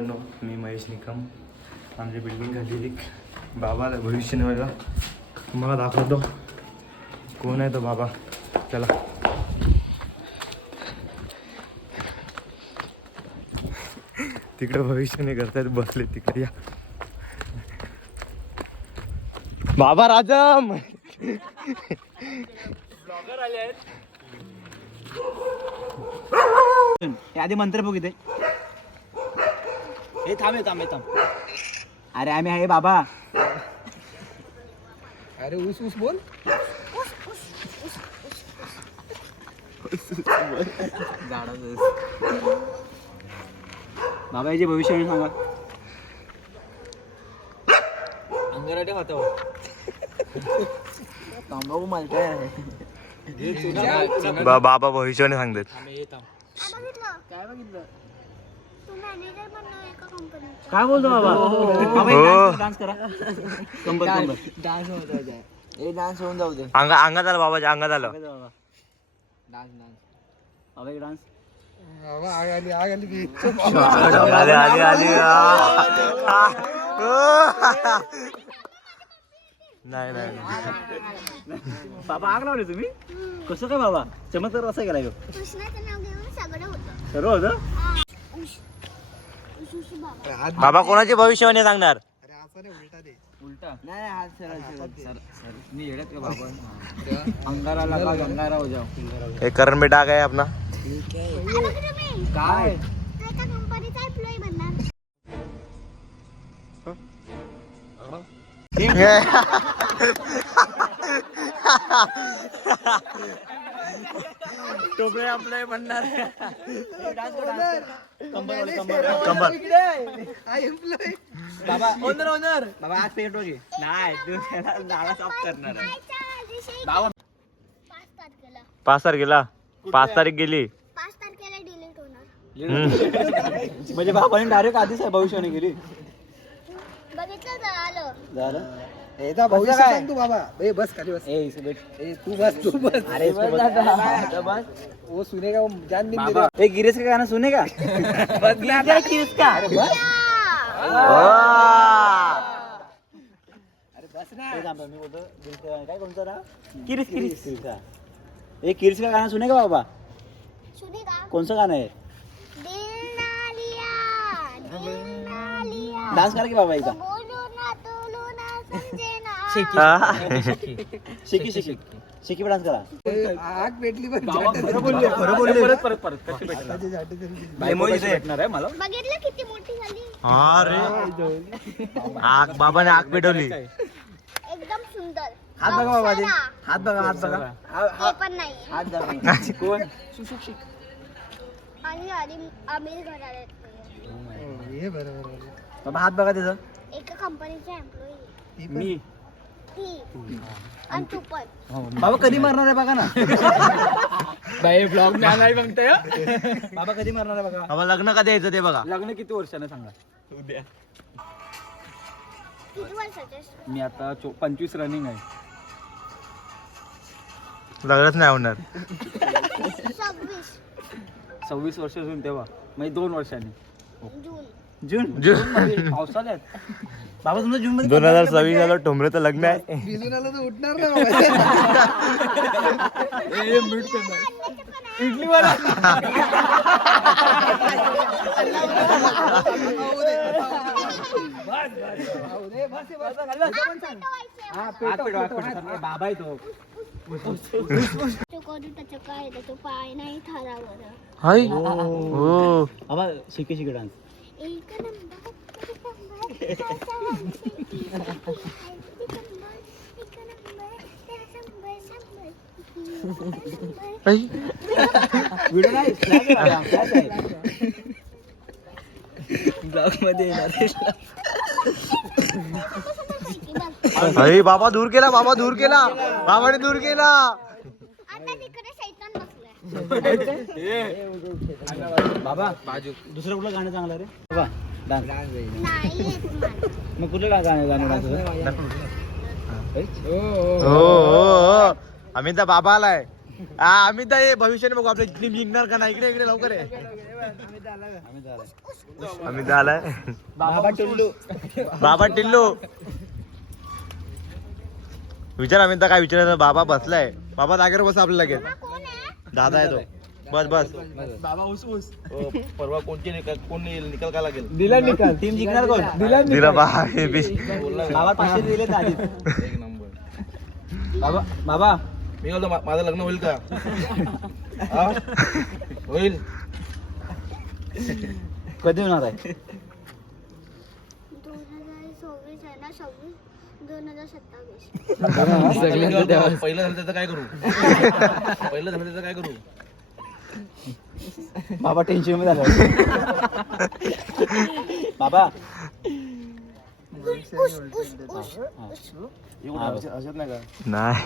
मी महेश निकम. आमची बिल्डिंग खाली एक बाबाला भविष्य बघा तुम्हाला दाखवतो कोण आहे तो बाबा. चला तिकडे भविष्याने करतायत बसले तिकडे. या बाबा राजम ब्लॉगर आले आहेत. आधी मंत्र बघ इथे. हे थांब थांब थांब. अरे आम्ही आहे बाबा. अरे ऊस ऊस बोल. बाबा याचे भविष्य सांगा. अंगाराटे खातो तांबाऊ मालकाय आहे. बाबा भविष्याने सांगतात. काय बघितलं काय बोलतो बाबा. डान्स करा. डान्स होऊन जाऊ दे. अंगात आलं बाबाच्या अंगात आलं. डान्स बाबा डान्स. आग आली आग आली की. आले आले आले. नाही नाही बाबा आग लावले तुम्ही. कसं काय बाबा चमत्कार असा केला ग. सर्व होतं. बाबा कोणाची भविष्यवाणी सांगणार. अरे असं नाही उलटा दे. उलटा नाही हात सर मी येड्यात का बाबा. अंगारा लगा अंगारा हो जाओ. एक करण बेटा आ गया अपना. काय टोपे आपले म्हणणार. कंबर कंबर आय एम्प्लॉय. बाबा ओनर ओनर बाबा आज पेट होगी. नाही तू त्याला नाला साफ करणार आहे. बाबा 5 तारखेला 5 तारीख गेली. 5 तारखेला डिलीट होणार. म्हणजे बाबाने डायरेक्ट आधीच आहे भविष्याने गेली. बघितलं तर आलं. झालं एकदा भविष्य काय? सांग तू बाबा. ए बस खाली बस. ए इसे बैठ. ए तू बस तू बस. अरे बस. वो सुनेगा वो जान नहीं बाबा ए गिरीश का गाना सुनेगा. बदला क्या गिरीश का. अरे बस. अरे बस ना. मी बोलतो काय कोणता ना किरीस किरीस का. एक किरीस का गाना सुनेगा बाबा. सुनेगा. कौन सा गाना है. दिल ना लिया, दिल ना लिया. डान्स करा की बाबा एकदा. बोलू ना तोलू ना समजे ना. शिकी शिकी शिकी डान्स करा. आग पेटली पण खरं बोलले परत परत कशी भेटणार. भेटणार आहे मला. बघितलं किती मोठी झाली. अरे आग बाबाने आग पेटवली. एकदम सुंदर. हात बघा बाबा ते. अप्सरा. हात बघा हात बघा. हे पण नाही. हात बघा. कोण आणि आम्ही घरात आहेत. हे बरोबर. बाबा हात बघा त्याचं. एका कंपनीचा एम्प्लॉई. मी ती आणि तू पण. बाबा कधी मारणार आहे बघा ना. बाई ब्लॉग मी आलाय म्हणतोय. बाबा कधी मारणार आहे बघा. बाबा लग्न कधी यायचं ते बघा. लग्न किती वर्षाने सांगा. उद्या किती वर्षाचे आहेस? मी आता 25 रनिंग आहे. लग्नच नाही होणार. 26 26 वर्ष असून तेव्हा म्हणजे 2 वर्षांनी. जून. जून मध्ये पावसाळ्यात. बाबा तुमचं जून मध्ये 2026 झालं ठोंबरेचं लग्न आहे. भिजून आलं तर उठणार ना. इडली वाला. बाबा आहे तो. तो कधी त्याचं काय त्याचं पाय नाही ठरावर. हाय हो बाबा शिके शिके डान्स. एक नंबर. व्हिडिओ नाही फ्लॅश आहे. ब्लॉग मध्ये येणार. अरे बाबा दूर केला. बाबा दूर केला. बाबाने दूर केला. आता तिकडे शैतान बसलाय. बाबा बाजू दुसरं कुठलं गाणं चांगलं रे बाबा. डान्स नाही येत मला. मग कुठलं गाणं हो हो हो आम्ही तर बाबा आलाय. आम्ही तर हे भविष्याने बघू आपल्या टीम जिंकणार का नाही. इकडे इकडे लवकर आहे. आम्ही तर आलाय. बाबा टिल्लू विचार आम्ही तर काय विचारायचं. बाबा बसलाय. बाबा जागेवर बस आपल्याला लगेच. कोण आहे दादा आहे तो. बस बस. बाबा ऊस परवा कोणची कोण निकाल का लागेल. दिला निकाल. टीम जिंकणार कोण? दिला बा हे बी. बाबा 500 दिले तर आधीच. एक नंबर. बाबा मी बोलतो माझं लग्न होईल का. हा? होईल. कधी होणार आहे? 2026 आहे ना 2027. पहिलं झालं त्याचं काय करू. पहिलं झालं त्याचं काय करू. बाबा टेन्शन मध्ये झालं. बाबा नाही